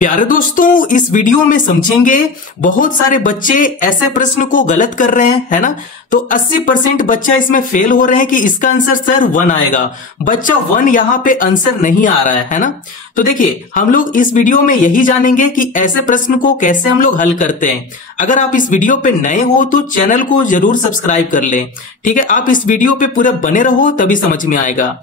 प्यारे दोस्तों, इस वीडियो में समझेंगे बहुत सारे बच्चे ऐसे प्रश्न को गलत कर रहे हैं, है ना। तो 80% बच्चा इसमें फेल हो रहे हैं कि इसका आंसर सर 1 आएगा। बच्चा 1 यहां पे आंसर नहीं आ रहा है ना। तो देखिए, हम लोग इस वीडियो में यही जानेंगे कि ऐसे प्रश्न को कैसे हम लोग हल करते हैं। अगर आप इस वीडियो पे नए हो तो चैनल को जरूर सब्सक्राइब कर लें, ठीक है। आप इस वीडियो पे पूरा बने रहो, तभी समझ में आएगा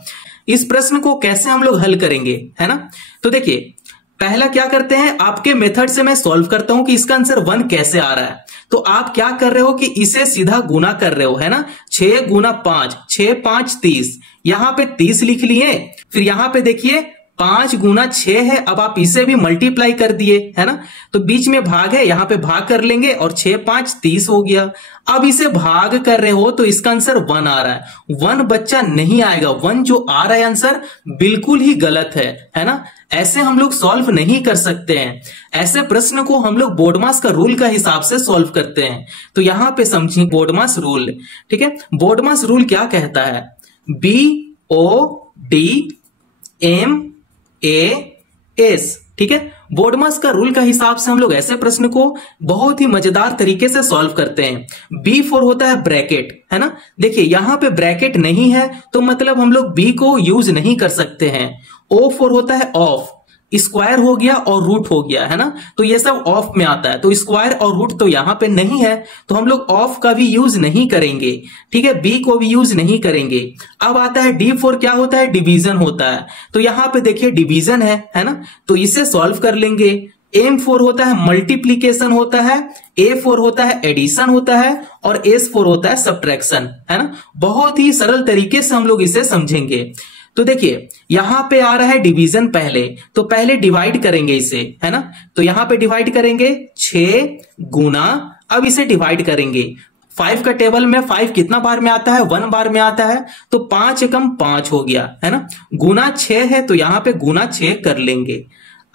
इस प्रश्न को कैसे हम लोग हल करेंगे, है ना। तो देखिए, पहला क्या करते हैं, आपके मेथड से मैं सॉल्व करता हूं कि इसका आंसर 1 कैसे आ रहा है। तो आप क्या कर रहे हो कि इसे सीधा गुना कर रहे हो, है ना। 6 गुना 5, 6 5 30, यहां पे 30 लिख लिए। फिर यहां पे देखिए 5 गुना 6 है, अब आप इसे भी मल्टीप्लाई कर दिए, है ना। तो बीच में भाग है, यहां पे भाग कर लेंगे और 6 5 30 हो गया। अब इसे भाग कर रहे हो तो इसका आंसर 1 आ रहा है। 1 बच्चा नहीं आएगा, 1 जो आ रहा है आंसर बिल्कुल ही गलत है ना। ऐसे हम लोग सॉल्व नहीं कर सकते हैं। ऐसे प्रश्न को हम लोग बोर्डमास का रूल का हिसाब से सॉल्व करते हैं। तो यहां पे समझिए बोर्डमास रूल, ठीक है। बोर्डमास रूल क्या कहता है, BODMAS, ठीक है। बोर्डमास का रूल का हिसाब से हम लोग ऐसे प्रश्न को बहुत ही मजेदार तरीके से सॉल्व करते हैं। B4 होता है ब्रैकेट, है ना। देखिए यहां पे ब्रैकेट नहीं है तो मतलब हम लोग B को यूज नहीं कर सकते हैं। O4 होता है ऑफ, स्क्वायर हो गया और रूट हो गया, है ना। तो ये सब ऑफ में आता है, तो स्क्वायर और रूट तो यहां पे नहीं है, तो हम लोग ऑफ का भी यूज नहीं करेंगे, ठीक है। बी को भी यूज नहीं करेंगे। अब आता है D4, क्या होता है, डिवीजन होता है। तो यहां पे देखिए डिवीजन है ना। तो इसे सॉल्व कर लेंगे। M4 होता है मल्टीप्लीकेशन होता है, A4 होता है एडिशन होता है और S4 होता है सब्ट्रैक्शन, है ना। बहुत ही सरल तरीके से हम लोग इसे समझेंगे। तो देखिए यहां पे आ रहा है डिवीजन पहले, तो पहले डिवाइड करेंगे इसे, है ना। तो यहां पे डिवाइड करेंगे 6 गुना, अब इसे डिवाइड करेंगे। 5 का टेबल में 5 कितना बार में आता है, 1 बार में आता है। तो 5 एकम 5 हो गया, है ना। गुना 6 है तो यहां पे गुना 6 कर लेंगे।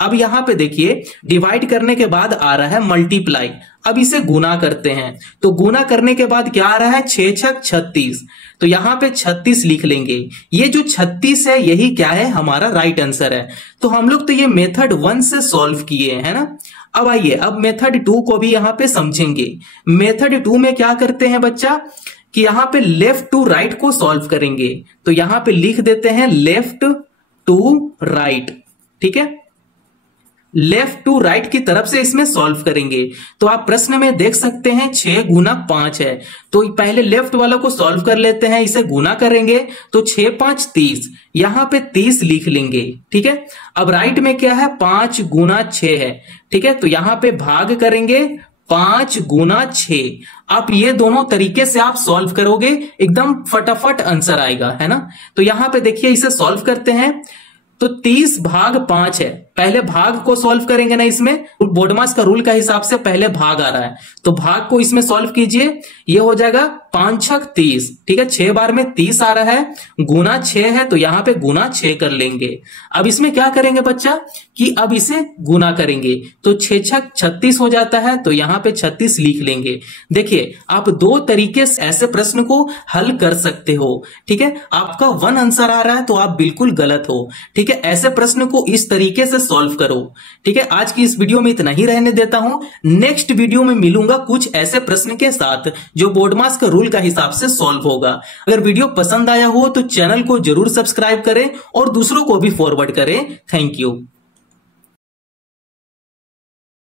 अब यहां पे देखिए डिवाइड करने के बाद आ रहा है मल्टीप्लाई, अब इसे गुना करते हैं। तो गुना करने के बाद क्या आ रहा है, 6 6 36, तो यहां पे 36 लिख लेंगे। ये जो 36 है यही क्या है, हमारा राइट आंसर है। तो हम लोग तो ये मेथड 1 से सॉल्व किए, है ना। अब आइए अब मेथड 2 को भी यहां पे समझेंगे। मेथड 2 में क्या करते हैं बच्चा कि यहां पे लेफ्ट टू राइट को सॉल्व करेंगे। तो यहां पे लिख देते हैं लेफ्ट टू राइट, ठीक है। लेफ्ट टू राइट की तरफ से इसमें सॉल्व करेंगे। तो आप प्रश्न में देख सकते हैं 6 गुना 5 है, तो पहले लेफ्ट वाला को सॉल्व कर लेते हैं, इसे गुना करेंगे तो 6 5 30, यहां पे 30 लिख लेंगे, ठीक है। अब राइट में क्या है, 5 गुना 6 है, ठीक है। तो यहां पे भाग करेंगे 5 गुना 6। आप ये दोनों तरीके से आप सॉल्व करोगे, एकदम फटाफट आंसर आएगा, है ना। तो यहां पे देखिए इसे सॉल्व करते हैं। तो 30 भाग 5 है, पहले भाग को सॉल्व करेंगे ना, इसमें बोर्डमास का रूल का हिसाब से पहले भाग आ रहा है, तो भाग को इसमें सॉल्व कीजिए। ये हो जाएगा 5 6 30, ठीक है। 6 बार में 30 आ रहा है, गुना 6 है तो यहां पे गुना 6 कर लेंगे। अब इसमें क्या करेंगे बच्चा कि अब इसे गुना करेंगे, तो 6 6 36 हो जाता है, तो यहां पे 36 लिख लेंगे। देखिए आप 2 तरीके से ऐसे प्रश्न को हल कर सकते हो, ठीक है। आपका 1 आंसर आ रहा है तो आप बिल्कुल गलत हो, ठीक है। ऐसे प्रश्न को इस तरीके से सॉल्व करो, ठीक है। आज की इस वीडियो में इतना ही रहने देता हूं। नेक्स्ट वीडियो में मिलूंगा कुछ ऐसे प्रश्न के साथ जो बोर्डमास का रूल का हिसाब से सॉल्व होगा। अगर वीडियो पसंद आया हो तो चैनल को जरूर सब्सक्राइब करें और दूसरों को भी फॉरवर्ड करें। Thank you.